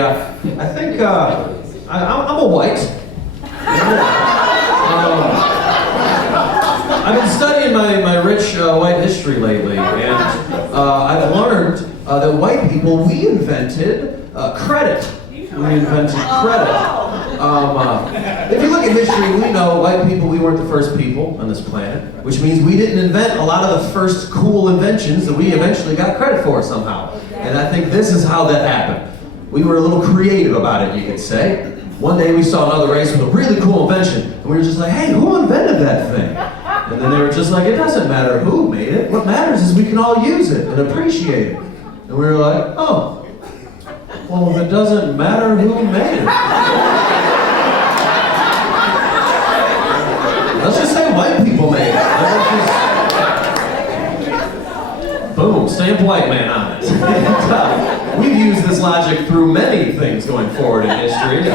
I think I'm a white. I've been studying my rich white history lately, and I've learned that white people, we invented credit. We invented credit. If you look at history, we know white people, we weren't the first people on this planet, which means we didn't invent a lot of the first cool inventions that we eventually got credit for somehow. And I think this is how that happened. We were a little creative about it, you could say. One day we saw another race with a really cool invention, and we were just like, hey, who invented that thing? And then they were just like, it doesn't matter who made it. What matters is we can all use it and appreciate it. And we were like, oh, well, if it doesn't matter who made it. Let's just say white people made it. Boom, stamp white man on it. We've used this logic through many things going forward in history.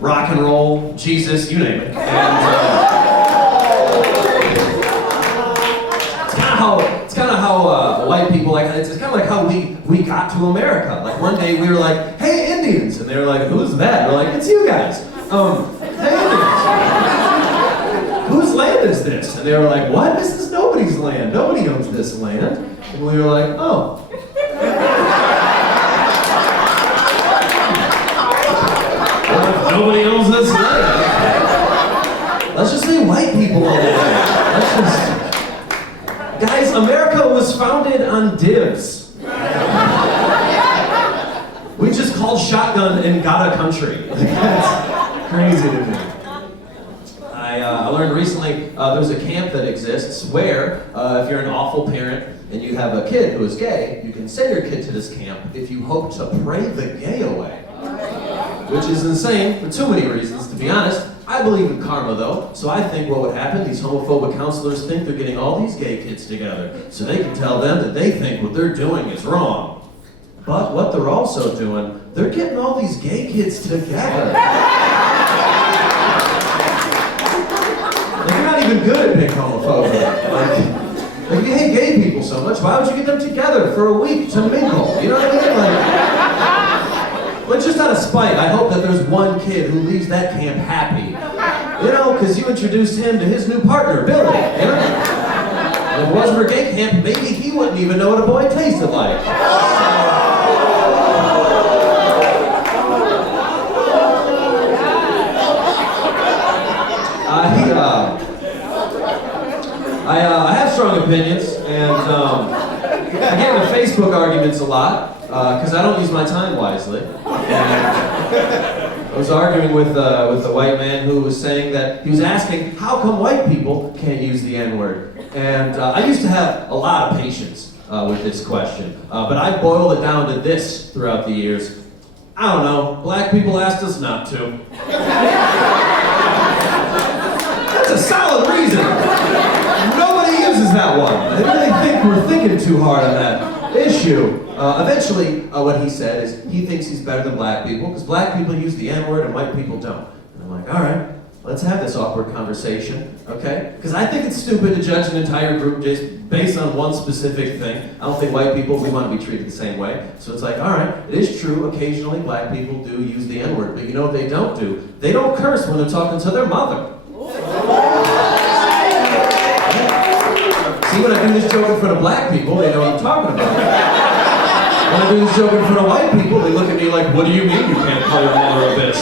Rock and roll, Jesus, you name it. And it's kind of how white people, it's kind of like how we got to America. Like one day we were like, hey Indians, and they were like, who's that? We're like, it's you guys. Hey Indians. Whose land is this? And they were like, what? This is nobody's land. Nobody owns this land. And we were like, oh. Well, if nobody owns this land, let's just say white people own it. Guys, America was founded on dibs. We just called shotgun and got a country. That's crazy to me. I learned recently there's a camp that exists where if you're an awful parent and you have a kid who is gay, you can send your kid to this camp if you hope to pray the gay away. Which is insane for too many reasons, to be honest. I believe in karma though, so I think what would happen, these homophobic counselors think they're getting all these gay kids together so they can tell them that they think what they're doing is wrong. But what they're also doing, they're getting all these gay kids together. You're not even good at being homophobic. Like, if you hate gay people so much, why would you get them together for a week to mingle? You know what I mean? Like, just out of spite, I hope that there's one kid who leaves that camp happy. You know, because you introduced him to his new partner, Billy. You know? If it wasn't for gay camp, maybe he wouldn't even know what a boy tasted like. I have strong opinions, and I get into Facebook arguments a lot, because I don't use my time wisely. And I was arguing with a white man who was saying that, he was asking, how come white people can't use the N-word? And I used to have a lot of patience with this question, but I boiled it down to this throughout the years. I don't know, black people asked us not to. That's a solid reason. Nobody uses that one. I really think we're thinking too hard on that issue. Eventually, what he said is he thinks he's better than black people because black people use the N-word and white people don't. And I'm like, all right, let's have this awkward conversation, okay? Because I think it's stupid to judge an entire group just based on one specific thing. I don't think white people, we want to be treated the same way. So it's like, all right, it is true, occasionally black people do use the N-word, but you know what they don't do? They don't curse when they're talking to their mother. See, when I do this joke in front of black people, they know what I'm talking about. When I do this joke in front of white people, they look at me like, what do you mean you can't call your mother a bitch?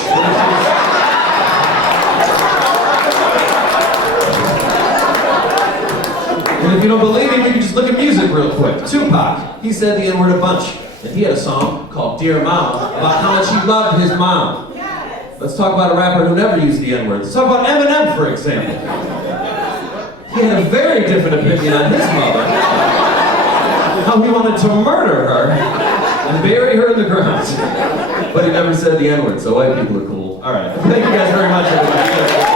And if you don't believe me, we can just look at music real quick. Tupac, he said the N-word a bunch. And he had a song called Dear Mama about how much he loved his mom. Let's talk about a rapper who never used the N-word. Let's talk about Eminem, for example. He had a very different opinion on his mother. How he wanted to murder her and bury her in the ground. But he never said the N-word, so white people are cool. All right, thank you guys very much, everybody.